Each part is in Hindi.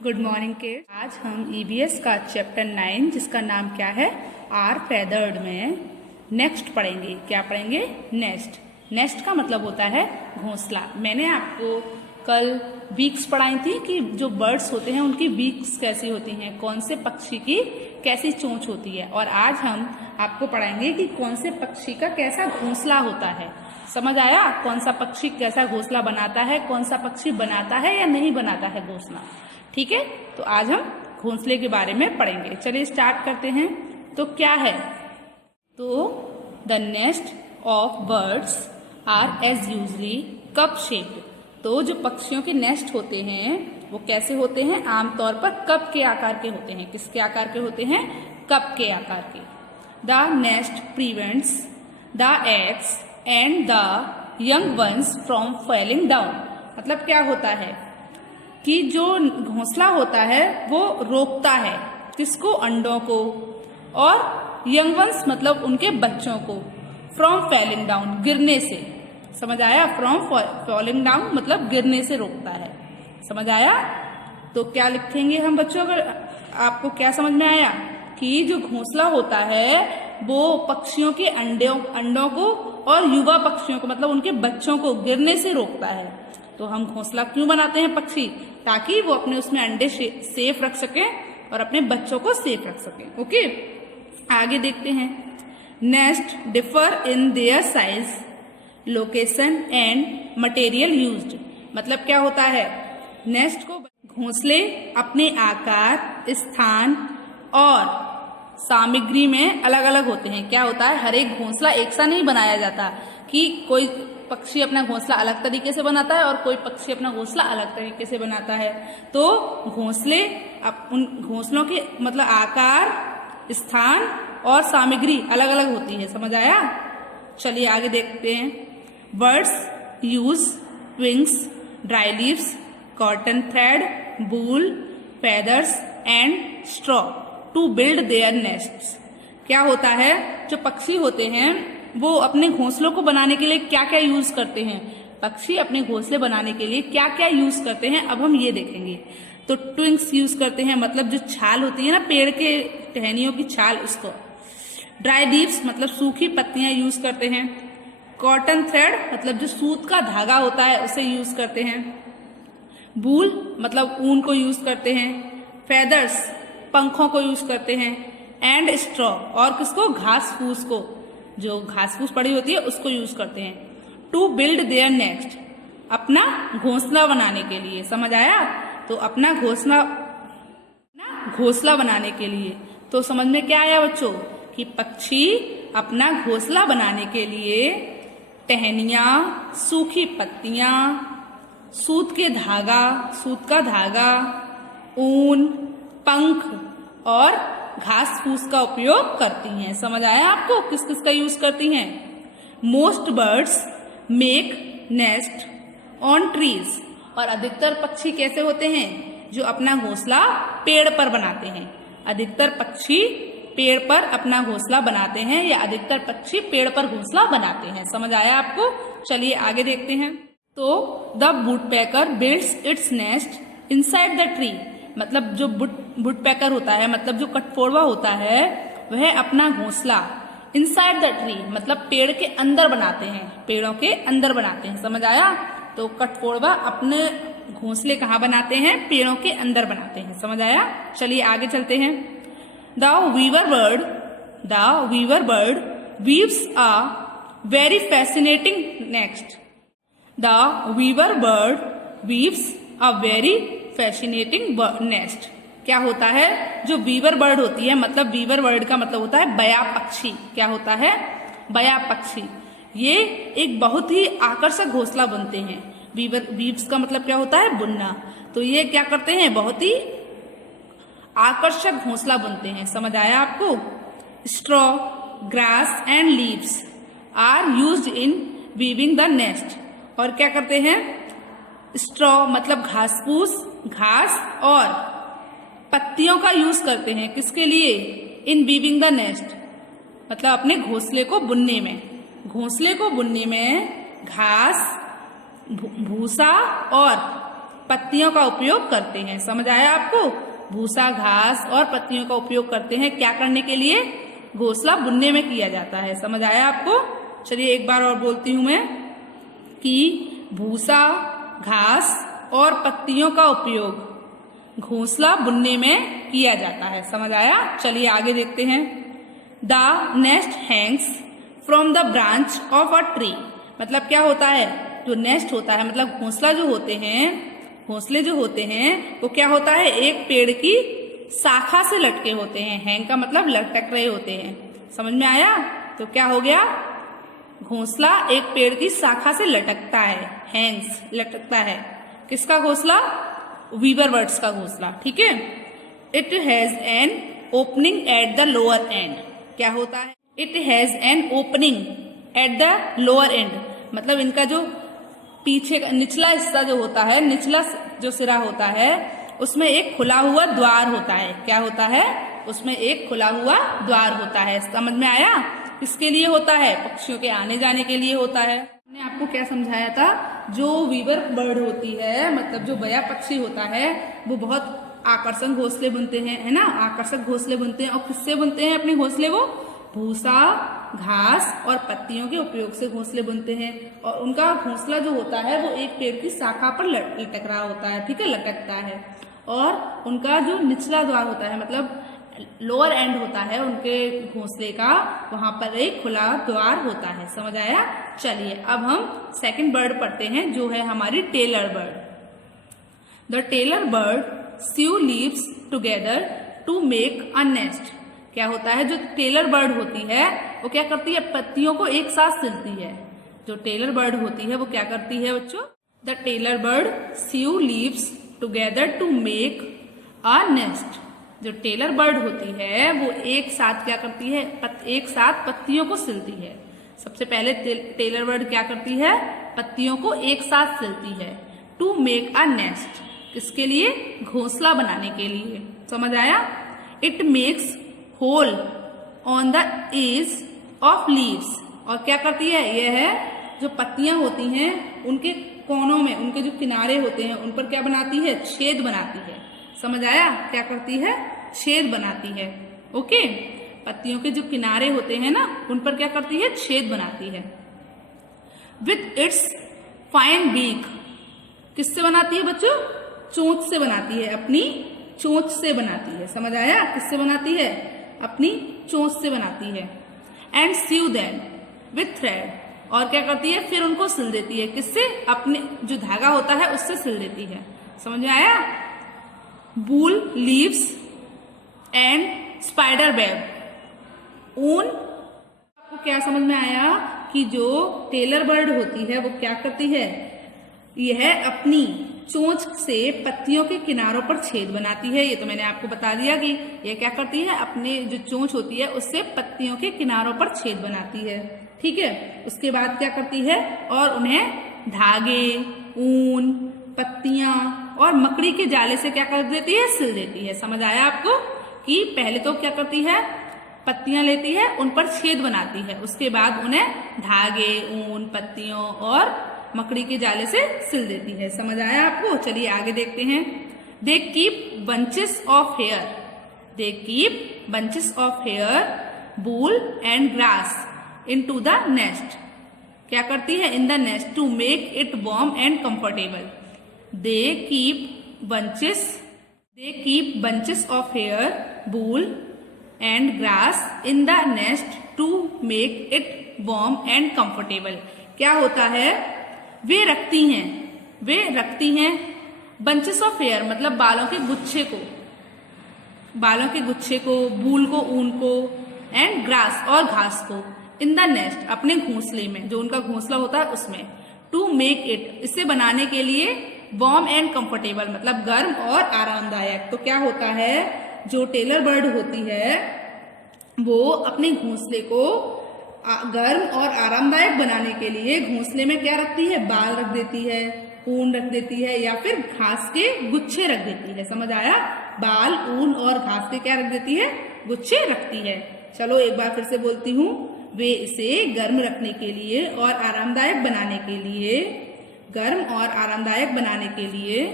Good morning kids. आज हम ईवीएस का चैप्टर 9 जिसका नाम क्या है आर फेदर्ड में नेक्स्ट पढ़ेंगे। क्या पढ़ेंगे? नेस्ट। नेस्ट का मतलब होता है घोंसला। मैंने आपको कल बीक्स पढ़ाई थी कि जो बर्ड्स होते हैं उनकी बीक्स कैसी होती हैं, कौन से पक्षी की कैसी चोंच होती है। और आज हम आपको पढ़ाएंगे कि कौन से पक्षी का कैसा घोंसला होता है। समझ आया? कौन सा पक्षी कैसा घोंसला बनाता है, कौन सा पक्षी बनाता है या नहीं बनाता है घोंसला। ठीक है, तो आज हम घोंसले के बारे में पढ़ेंगे। चलिए स्टार्ट करते हैं। तो क्या है? तो the nest of birds are as usually cup shaped. तो जो पक्षियों के नेस्ट होते हैं वो कैसे होते हैं? आमतौर पर कप के आकार के होते हैं। किसके आकार के होते हैं? कप के आकार के। The nest prevents the eggs and the young ones from falling down. मतलब क्या होता है कि जो घोंसला होता है वो रोकता है किसको? अंडों को, और यंग वंस मतलब उनके बच्चों को, फ्रॉम फॉलिंग डाउन गिरने से। समझ आया? फ्रॉम फॉलिंग डाउन मतलब गिरने से रोकता है। समझ आया? तो क्या लिखेंगे हम बच्चों? अगर आपको क्या समझ में आया कि जो घोंसला होता है वो पक्षियों के अंडों को और युवा पक्षियों को मतलब उनके बच्चों को गिरने से रोकता है। तो हम घोंसला क्यों बनाते हैं पक्षी? ताकि वो अपने उसमें अंडे सेफ रख सके और अपने बच्चों को सेफ रख सके। ओके, आगे देखते हैं। Nest differ in their size, location and material used. मतलब क्या होता है? नेस्ट को घोंसले अपने आकार, स्थान और सामग्री में अलग अलग होते हैं। क्या होता है? हर एक घोंसला एक सा नहीं बनाया जाता कि कोई पक्षी अपना घोंसला अलग तरीके से बनाता है और कोई पक्षी अपना घोंसला अलग तरीके से बनाता है। तो घोंसले उन घोंसलों के मतलब आकार, स्थान और सामग्री अलग अलग होती है। समझ आया? चलिए आगे देखते हैं। Birds use wings, dry leaves, cotton thread, wool, feathers and straw to build their nests. क्या होता है? जो पक्षी होते हैं वो अपने घोंसलों को बनाने के लिए क्या क्या यूज करते हैं? पक्षी अपने घोंसले बनाने के लिए क्या क्या यूज करते हैं अब हम ये देखेंगे। तो ट्विंग्स यूज करते हैं, मतलब जो छाल होती है ना पेड़ के टहनियों की छाल, उसको। ड्राई लीव्स मतलब सूखी पत्तियां यूज करते हैं। कॉटन थ्रेड मतलब जो सूत का धागा होता है उसे यूज करते हैं। वूल मतलब ऊन को यूज करते हैं। फेदर्स पंखों को यूज करते हैं। एंड स्ट्रॉ और किसको? घास फूस को, जो घास फूस पड़ी होती है उसको यूज करते हैं। टू बिल्ड देयर नेस्ट अपना घोंसला बनाने के लिए। समझ आया? तो अपना घोंसला बनाने के लिए। तो समझ में क्या आया बच्चों? कि पक्षी अपना घोंसला बनाने के लिए टहनियां, सूखी पत्तियां, सूत का धागा, ऊन, पंख और घास फूस का उपयोग करती हैं। समझ आया आपको? किस किस का यूज करती हैं? Most birds make nest on trees. और अधिकतर पक्षी कैसे होते हैं? जो अपना घोंसला पेड़ पर बनाते हैं। अधिकतर पक्षी पेड़ पर अपना घोंसला बनाते हैं या अधिकतर पक्षी पेड़ पर घोंसला बनाते हैं। समझ आया आपको? चलिए आगे देखते हैं। तो the woodpecker builds its nest inside the tree. मतलब जो वुडपेकर होता है मतलब जो कठफोड़वा होता है वह अपना घोंसला इनसाइड द ट्री मतलब पेड़ के अंदर बनाते हैं, पेड़ों के अंदर बनाते हैं। समझ आया? तो कठफोड़वा अपने घोंसले कहाँ बनाते हैं? पेड़ों के अंदर बनाते हैं। समझ आया? चलिए आगे चलते हैं। The weaver bird weaves a very fascinating nest. The weaver bird weaves a very fascinating nest. क्या होता है? जो वीवर बर्ड होती है मतलब वीवर बर्ड का मतलब होता है बया पक्षी। क्या होता है? बया पक्षी। ये एक बहुत ही आकर्षक घोंसला बुनते हैं। वीव्स का मतलब क्या होता है? बुनना। तो ये क्या करते हैं? बहुत ही आकर्षक घोंसला बुनते हैं। समझ आया आपको? Straw, grass and leaves are used in weaving the nest. और क्या करते हैं? स्ट्रॉ मतलब घास फूस, घास और पत्तियों का यूज करते हैं। किसके लिए? इन वीविंग द नेस्ट मतलब अपने घोंसले को बुनने में। घोंसले को बुनने में घास, भूसा और पत्तियों का उपयोग करते हैं। समझ आया आपको? भूसा, घास और पत्तियों का उपयोग करते हैं क्या करने के लिए? घोंसला बुनने में किया जाता है। समझ आया आपको? चलिए एक बार और बोलती हूं मैं कि भूसा, घास और पत्तियों का उपयोग घोंसला बुनने में किया जाता है। समझ आया? चलिए आगे देखते हैं। The nest Hanks from the branch of a tree. मतलब क्या होता है? जो नेस्ट होता है मतलब घोंसला जो होते हैं, घोंसले जो होते हैं वो क्या होता है? एक पेड़ की शाखा से लटके होते हैं। हैंग का मतलब लटक रहे होते हैं। समझ में आया? तो क्या हो गया? घोंसला एक पेड़ की शाखा से लटकता है। हैंग्स, लटकता है। किसका घोंसला? वीवर बर्ड्स का घोंसला। ठीक है। It has an opening at the lower and. क्या होता है? It has an opening at the lower and. मतलब इनका जो पीछे का निचला हिस्सा जो होता है, निचला जो सिरा होता है, उसमें एक खुला हुआ द्वार होता है। क्या होता है? उसमें एक खुला हुआ द्वार होता है। समझ में आया? किसके लिए होता है? पक्षियों के आने जाने के लिए होता है। मैंने आपको क्या समझाया था? जो वीवर बर्ड होती है, मतलब जो बया पक्षी होता है, वो बहुत आकर्षक घोंसले बुनते हैं, है ना? आकर्षक घोंसले बुनते हैं। और किससे बुनते हैं अपने घोंसले? वो भूसा, घास और पत्तियों के उपयोग से घोंसले बुनते हैं। और उनका घोंसला जो होता है वो एक पेड़ की शाखा पर लटक रहा होता है। ठीक है, लटकता है। और उनका जो निचला द्वार होता है, मतलब लोअर एंड होता है उनके घोंसले का, वहां पर एक खुला द्वार होता है। समझ आया? चलिए अब हम सेकंड बर्ड पढ़ते हैं जो है हमारी tailor bird. The tailor bird sew leaves together to make a nest. क्या होता है? जो टेलर बर्ड होती है वो क्या करती है? पत्तियों को एक साथ सिलती है। जो टेलर बर्ड होती है वो क्या करती है बच्चों? The tailor bird sew leaves together to make a nest. जो टेलर बर्ड होती है वो एक साथ क्या करती है? एक साथ पत्तियों को सिलती है। सबसे पहले टेलर बर्ड क्या करती है? पत्तियों को एक साथ सिलती है। टू मेक अ नेस्ट, किसके लिए? घोंसला बनाने के लिए। समझ आया? It makes hole on the edge of leaves. और क्या करती है? यह है जो पत्तियां होती हैं उनके कोनों में, उनके जो किनारे होते हैं उन पर क्या बनाती है? छेद बनाती है। समझ आया? क्या करती है? छेद बनाती है। ओके। पत्तियों के जो किनारे होते हैं ना, उन पर क्या करती है? छेद बनाती है। With its fine beak. किससे बनाती है बच्चों? चोंच से बनाती है। अपनी चोंच से बनाती है। समझ आया? किससे बनाती है? अपनी चोंच से बनाती है। And sew them with thread. और क्या करती है? फिर उनको सिल देती है। किससे? अपने जो धागा होता है उससे सिल देती है। समझ में आया? वूल, लीव्स एंड स्पाइडर वेब। ऊन। आपको क्या समझ में आया कि जो टेलर बर्ड होती है वो क्या करती है? यह अपनी चोंच से पत्तियों के किनारों पर छेद बनाती है। ये तो मैंने आपको बता दिया कि यह क्या करती है? अपने जो चोंच होती है उससे पत्तियों के किनारों पर छेद बनाती है। ठीक है। उसके बाद क्या करती है? और उन्हें धागे, ऊन, पत्तियां और मकड़ी के जाले से क्या कर देती है? सिल देती है। समझ आया आपको? कि पहले तो क्या करती है? पत्तियां लेती है, उन पर छेद बनाती है। उसके बाद उन्हें धागे, ऊन, पत्तियों और मकड़ी के जाले से सिल देती है। समझ आया आपको? चलिए आगे देखते हैं। They keep bunches of hair. They keep bunches of hair, wool and grass into the nest. क्या करती है? In the nest to make it warm and comfortable. They keep bunches of hair, wool and grass in the nest to make it warm and comfortable. क्या होता है? वे रखती हैं बंचेस ऑफ हेयर, मतलब बालों के गुच्छे को, वूल को, ऊन को, एंड ग्रास और घास को, इन द नेस्ट अपने घोंसले में, जो उनका घोंसला होता है उसमें। टू मेक इट, इसे बनाने के लिए, वार्म एंड कंफर्टेबल मतलब गर्म और आरामदायक। तो क्या होता है? जो टेलर बर्ड होती है वो अपने घोंसले को गर्म और आरामदायक बनाने के लिए घोंसले में क्या रखती है? बाल रख देती है, ऊन रख देती है, या फिर घास के गुच्छे रख देती है। समझ आया? बाल, ऊन और घास के क्या रख देती है? गुच्छे रखती है। चलो एक बार फिर से बोलती हूँ। वे इसे गर्म रखने के लिए और आरामदायक बनाने के लिए, गर्म और आरामदायक बनाने के लिए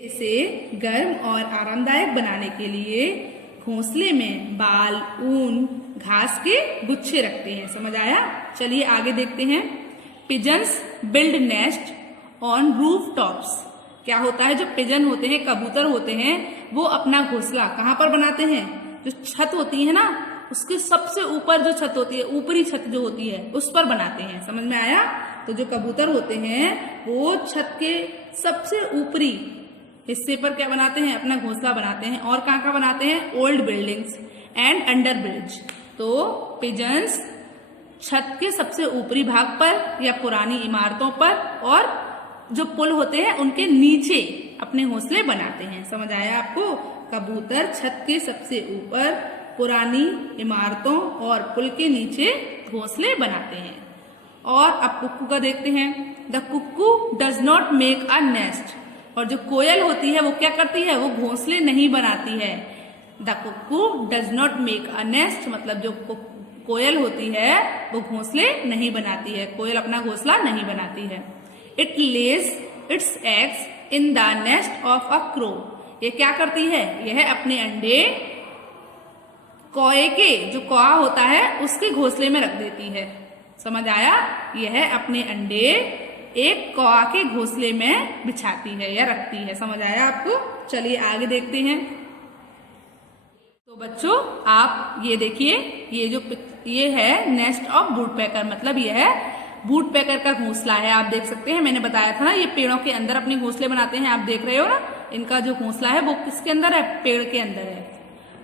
इसे गर्म और आरामदायक बनाने के लिए घोंसले में बाल, ऊन, घास के गुच्छे रखते हैं। समझ आया? चलिए आगे देखते हैं। Pigeons build nest on roof tops. क्या होता है, जो पिजन होते हैं, कबूतर होते हैं, वो अपना घोंसला कहाँ पर बनाते हैं? जो छत होती है ना, उसके सबसे ऊपर जो छत होती है, ऊपरी छत जो होती है, उस पर बनाते हैं। समझ में आया? तो जो कबूतर होते हैं वो छत के सबसे ऊपरी हिस्से पर क्या बनाते हैं? अपना घोंसला बनाते हैं। और कहाँ का बनाते हैं? Old buildings and under bridge. तो पिजन्स छत के सबसे ऊपरी भाग पर या पुरानी इमारतों पर और जो पुल होते हैं उनके नीचे अपने घोंसले बनाते हैं। समझ आया आपको? कबूतर छत के सबसे ऊपर, पुरानी इमारतों और पुल के नीचे घोंसले बनाते हैं। और अब कुक्कू का देखते हैं। The cuckoo does not make a nest. और जो कोयल होती है वो क्या करती है? वो घोंसले नहीं बनाती है। The cuckoo does not make a nest मतलब जो कोयल होती है वो घोंसले नहीं बनाती है। कोयल अपना घोंसला नहीं बनाती है। It Lay's it's eggs in the nest of a crow. ये क्या करती है? यह अपने अंडे कौए के, जो कौआ होता है, उसके घोंसले में रख देती है। समझ आया? यह अपने अंडे एक कौआ के घोंसले में बिछाती है या रखती है। समझ आया आपको? चलिए आगे देखते हैं। तो बच्चों आप ये देखिए, ये है नेस्ट ऑफ वुडपेकर, मतलब यह वुडपेकर का घोंसला है। आप देख सकते हैं, मैंने बताया था ना, ये पेड़ों के अंदर अपने घोंसले बनाते हैं। आप देख रहे हो ना, इनका जो घोंसला है वो किसके अंदर है? पेड़ के अंदर है।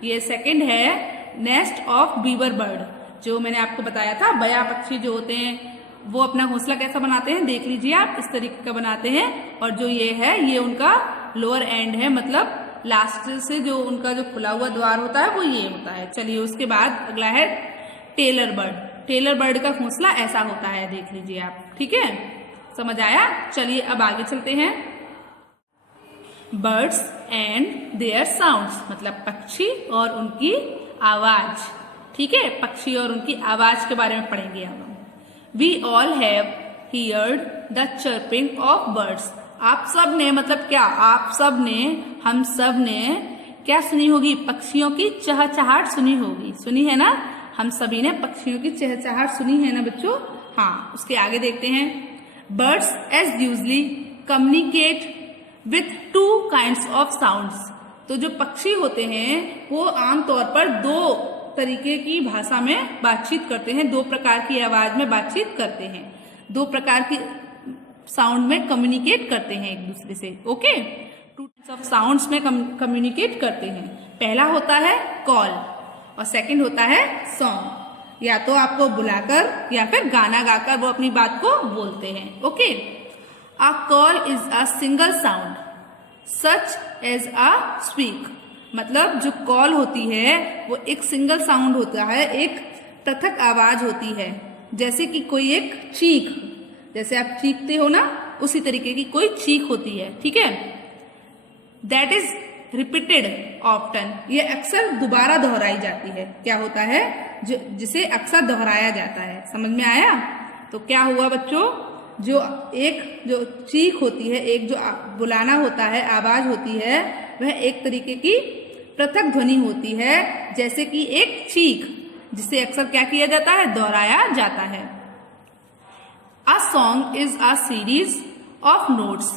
ये सेकंड है नेस्ट ऑफ बीवर बर्ड, जो मैंने आपको बताया था। बया पक्षी जो होते हैं वो अपना घोंसला कैसा बनाते हैं, देख लीजिए आप, इस तरीके का बनाते हैं। और जो ये है, ये उनका लोअर एंड है, मतलब लास्ट से जो उनका जो खुला हुआ द्वार होता है वो ये होता है। चलिए उसके बाद अगला है टेलर बर्ड। टेलर बर्ड का घोंसला ऐसा होता है, देख लीजिए आप। ठीक है, समझ आया? चलिए अब आगे चलते हैं। बर्ड्स एंड देयर साउंड्स मतलब पक्षी और उनकी आवाज। ठीक है, पक्षी और उनकी आवाज के बारे में पढ़ेंगे हम। We all have heard the chirping of birds. आप सब ने, मतलब क्या, आप सब ने, हम सब ने क्या सुनी होगी? पक्षियों की चहचहाट सुनी होगी। सुनी है ना? हम सभी ने पक्षियों की चहचहाट सुनी है ना बच्चों? हाँ। उसके आगे देखते हैं। Birds as usually communicate with two kinds of sounds. तो जो पक्षी होते हैं वो आमतौर पर दो तरीके की भाषा में बातचीत करते हैं, दो प्रकार की आवाज में बातचीत करते हैं, दो प्रकार की साउंड में कम्युनिकेट करते हैं एक दूसरे से। Okay, two types of sounds में कम्युनिकेट करते हैं। पहला होता है कॉल और सेकंड होता है सॉन्ग। या तो आपको बुलाकर या फिर गाना गाकर वो अपनी बात को बोलते हैं। Okay, a call is a single sound such as a speak. मतलब जो कॉल होती है वो एक सिंगल साउंड होता है, एक पृथक आवाज होती है, जैसे कि कोई एक चीख, जैसे आप चीखते हो ना, उसी तरीके की कोई चीख होती है। ठीक है, दैट इज रिपीटेड ऑफ्टन। ये अक्सर दोबारा दोहराई जाती है। क्या होता है? जिसे अक्सर दोहराया जाता है। समझ में आया? तो क्या हुआ बच्चों? जो चीख होती है, एक जो बुलाना होता है, आवाज होती है, वह एक तरीके की पृथक ध्वनि होती है, जैसे कि एक चीख, जिसे अक्सर क्या किया जाता है? दोहराया जाता है। A song is a series of notes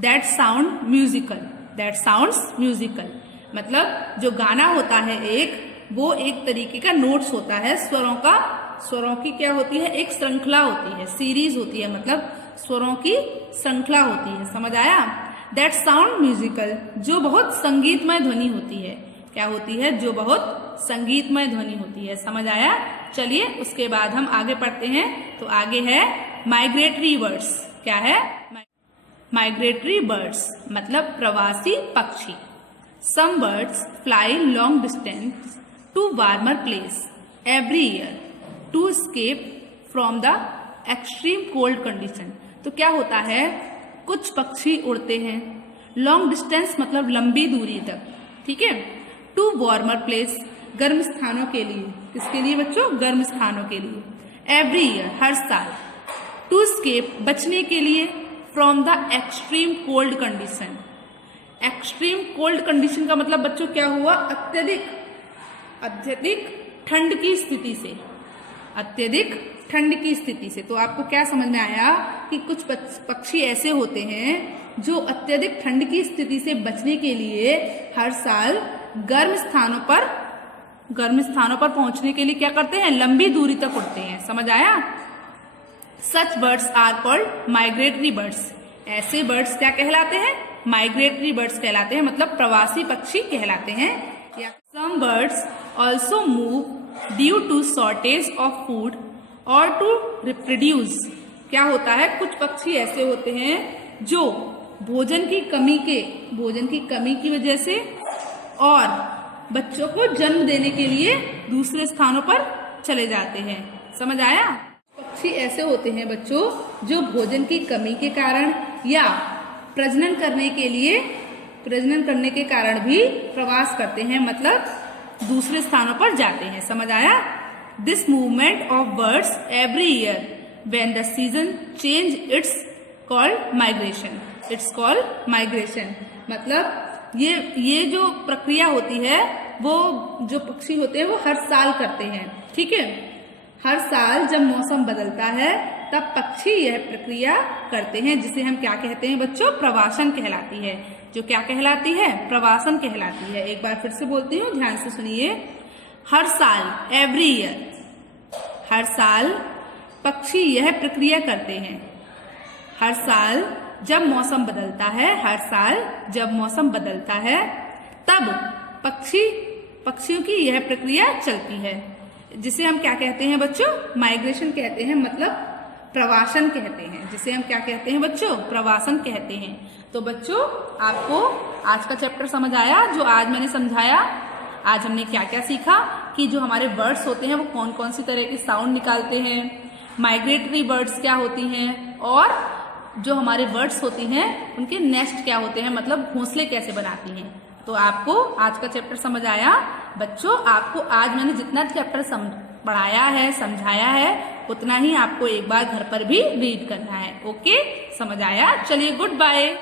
that sound musical. That sounds musical मतलब जो गाना होता है वो एक तरीके का नोट्स होता है, स्वरों की क्या होती है? एक श्रृंखला होती है, सीरीज होती है, मतलब स्वरों की श्रृंखला होती है। समझ आया? दैट साउंड म्यूजिकल जो बहुत संगीतमय ध्वनि होती है। क्या होती है? जो बहुत संगीतमय ध्वनि होती है। समझ आया? चलिए उसके बाद हम आगे पढ़ते हैं। तो आगे है माइग्रेटरी बर्ड्स। क्या है? माइग्रेटरी बर्ड्स मतलब प्रवासी पक्षी। Some birds fly long distance to warmer place every year to escape from the extreme cold condition. तो क्या होता है? कुछ पक्षी उड़ते हैं लॉन्ग डिस्टेंस मतलब लंबी दूरी तक। ठीक है, टू वार्मर प्लेस गर्म स्थानों के लिए। किसके लिए बच्चों? गर्म स्थानों के लिए। एवरी ईयर हर साल। टू एस्केप बचने के लिए from the extreme cold condition. Extreme cold condition का मतलब बच्चों क्या हुआ? अत्यधिक ठंड की स्थिति से, अत्यधिक ठंड की स्थिति से। तो आपको क्या समझ में आया कि कुछ पक्षी ऐसे होते हैं जो अत्यधिक ठंड की स्थिति से बचने के लिए हर साल गर्म स्थानों पर पहुंचने के लिए क्या करते हैं? लंबी दूरी तक उड़ते हैं। समझ आया? Such birds are called migratory birds. ऐसे बर्ड्स क्या कहलाते हैं? माइग्रेटरी बर्ड्स कहलाते हैं, मतलब प्रवासी पक्षी कहलाते हैं। Some birds also move due to shortage of food और टू रिप्रोड्यूस। क्या होता है? कुछ पक्षी ऐसे होते हैं जो भोजन की कमी की वजह से और बच्चों को जन्म देने के लिए दूसरे स्थानों पर चले जाते हैं। समझ आया? पक्षी ऐसे होते हैं बच्चों जो भोजन की कमी के कारण या प्रजनन करने के कारण भी प्रवास करते हैं, मतलब दूसरे स्थानों पर जाते हैं। समझ आया? This movement of birds every year when the season change it's called migration. It's called migration. मतलब ये जो प्रक्रिया होती है वो जो पक्षी होते हैं वो हर साल करते हैं। ठीक है? हर साल जब मौसम बदलता है तब पक्षी यह प्रक्रिया करते हैं, जिसे हम क्या कहते हैं बच्चों? प्रवासन कहलाती है। जो क्या कहलाती है? प्रवासन कहलाती है। एक बार फिर से बोलती हूँ, ध्यान से सुनिए। हर साल, एवरी ईयर, हर साल पक्षी यह प्रक्रिया करते हैं। हर साल जब मौसम बदलता है, हर साल जब मौसम बदलता है तब पक्षियों की यह प्रक्रिया चलती है, जिसे हम क्या कहते हैं बच्चों? माइग्रेशन कहते हैं, मतलब प्रवासन कहते हैं। जिसे हम क्या कहते हैं बच्चों? प्रवासन कहते हैं। तो बच्चों, आपको आज का चैप्टर समझ आया जो आज मैंने समझाया? आज हमने क्या क्या सीखा कि जो हमारे बर्ड्स होते हैं वो कौन कौन सी तरह की साउंड निकालते हैं, माइग्रेटरी बर्ड्स क्या होती हैं, और जो हमारे बर्ड्स होती हैं उनके नेस्ट क्या होते हैं, मतलब घोंसले कैसे बनाती हैं। तो आपको आज का चैप्टर समझ आया? बच्चों, आपको आज मैंने जितना चैप्टर पढ़ाया है, समझाया है, उतना ही आपको एक बार घर पर भी रीड करना है। ओके? समझ आया? चलिए, गुड बाय।